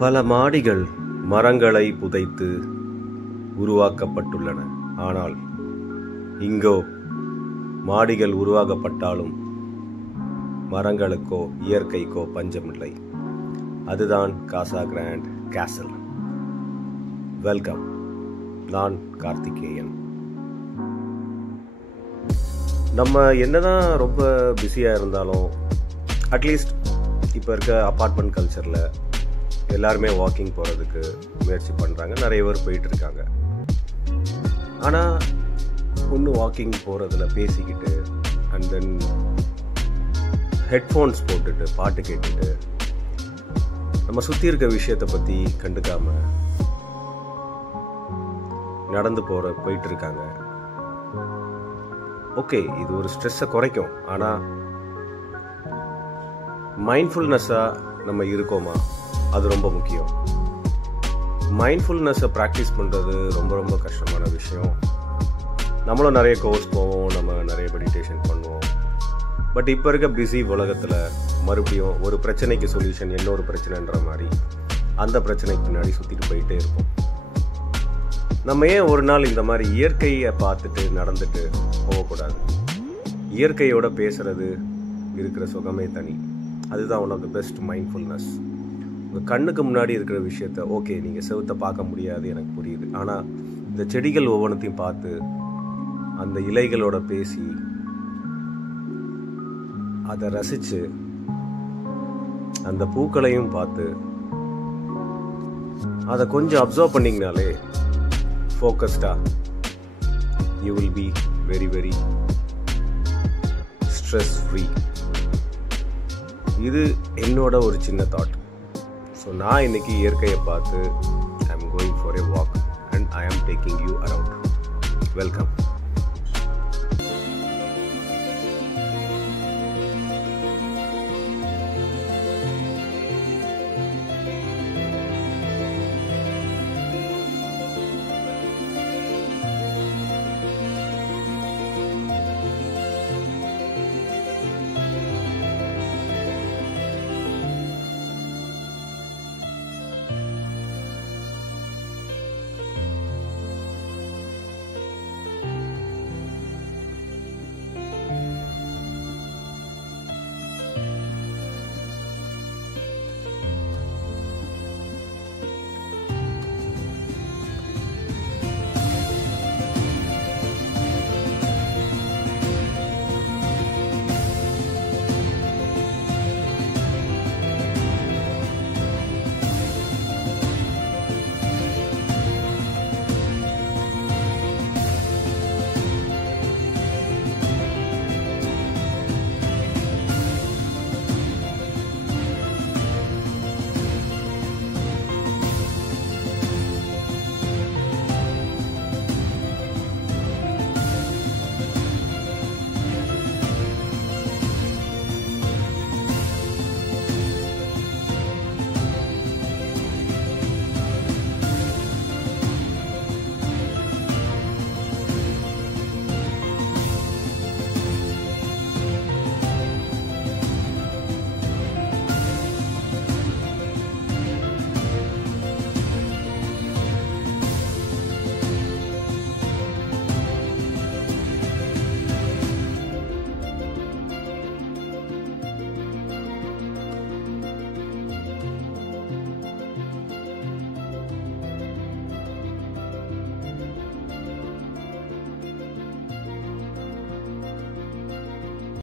பல மாடிகள் மரங்களை புதைத்து உருவாக்கப்பட்டுள்ளன. ஆனால் இங்கோ மாடிகள் உருவாக்கப்பட்டாலும் மரங்களுக்கோ இயற்கைக்கோ பஞ்சமில்லை. அதுதான் காசா கிராண்ட் கேசல். வெல்கம். நான் கார்த்திகேயன். நம்ம என்னதான் ரொம்ப பிஸியாக இருந்தாலும் அட்லீஸ்ட் இப்போ இருக்க அப்பார்ட்மெண்ட் கல்ச்சரில் எல்லாருமே வாக்கிங் போகிறதுக்கு முயற்சி பண்ணுறாங்க. நிறைய பேர் போயிட்டுருக்காங்க. ஆனால் ஒன்று வாக்கிங் போகிறதுல பேசிக்கிட்டு அண்ட் தென் ஹெட்ஃபோன்ஸ் போட்டுட்டு பாட்டு கேட்டுட்டு நம்ம சுற்றி இருக்க விஷயத்தை பற்றி கண்டுக்காமல் நடந்து போயிட்டுருக்காங்க. ஓகே, இது ஒரு ஸ்ட்ரெஸ்ஸை குறைக்கும். ஆனால் மைண்ட்ஃபுல்னஸ்ஸாக நம்ம இருக்கோமா, அது ரொம்ப முக்கியம். மைண்ட்ஃபுல்னஸை ப்ராக்டிஸ் பண்ணுறது ரொம்ப ரொம்ப கஷ்டமான விஷயம். நம்மளும் நிறைய கோர்ஸ் போவோம், நம்ம நிறைய மெடிடேஷன் பண்ணுவோம். பட் இப்போ இருக்க பிஸி உலகத்தில் மறுபடியும் ஒரு பிரச்சனைக்கு சொல்யூஷன் இன்னொரு பிரச்சனைன்ற மாதிரி அந்த பிரச்சனைக்கு பின்னாடி சுற்றிட்டு போயிட்டே இருப்போம். நம்ம ஏன் ஒரு நாள் இந்த மாதிரி இயற்கையை பார்த்துட்டு நடந்துட்டு போகக்கூடாது? இயற்கையோட பேசுறது இருக்கிற சுகமே தனி. அதுதான் one of the best mindfulness. உங்கள் கண்ணுக்கு முன்னாடி இருக்கிற விஷயத்த ஓகே, நீங்கள் செவுத்தை பார்க்க முடியாது, எனக்கு புரியுது. ஆனால் இந்த செடிகள் ஒவ்வொன்றத்தையும் பார்த்து அந்த இலைகளோட பேசி அதை ரசித்து அந்த பூக்களையும் பார்த்து அதை கொஞ்சம் அப்சர்வ் பண்ணிங்கனாலே ஃபோக்கஸ்டாக you will be very very stress free. இது என்னோட ஒரு சின்ன தாட். ஸோ நான் இன்னைக்கு இயற்கையை பார்த்து I am going for a walk and I ஆம் டேக்கிங் யூ அரவுண்ட். வெல்கம்.